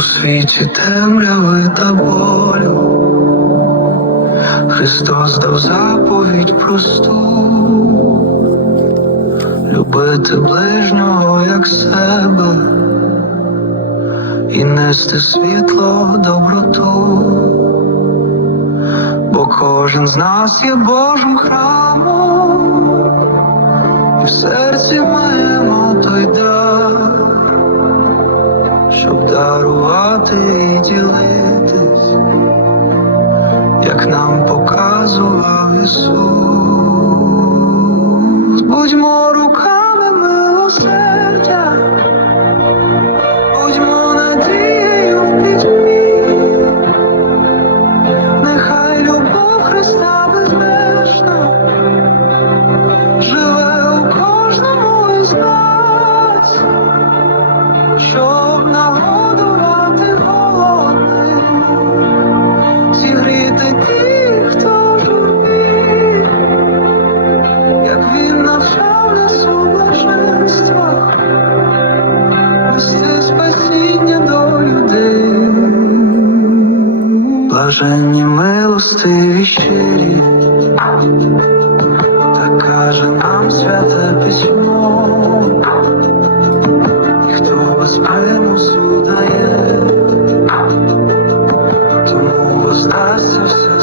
часі темряви та болю. Христос дав заповідь просту, любити ближнього як себе. І нести світло доброту, бо кожен з нас є Божим храмом, і в серці маємо той дар, щоб дарувати і ділитись як нам показував Ісус. Будьмо блаженні милостиві щирі, так каже нам святе письмо, ніхто без примусу дає. Тому воздасться все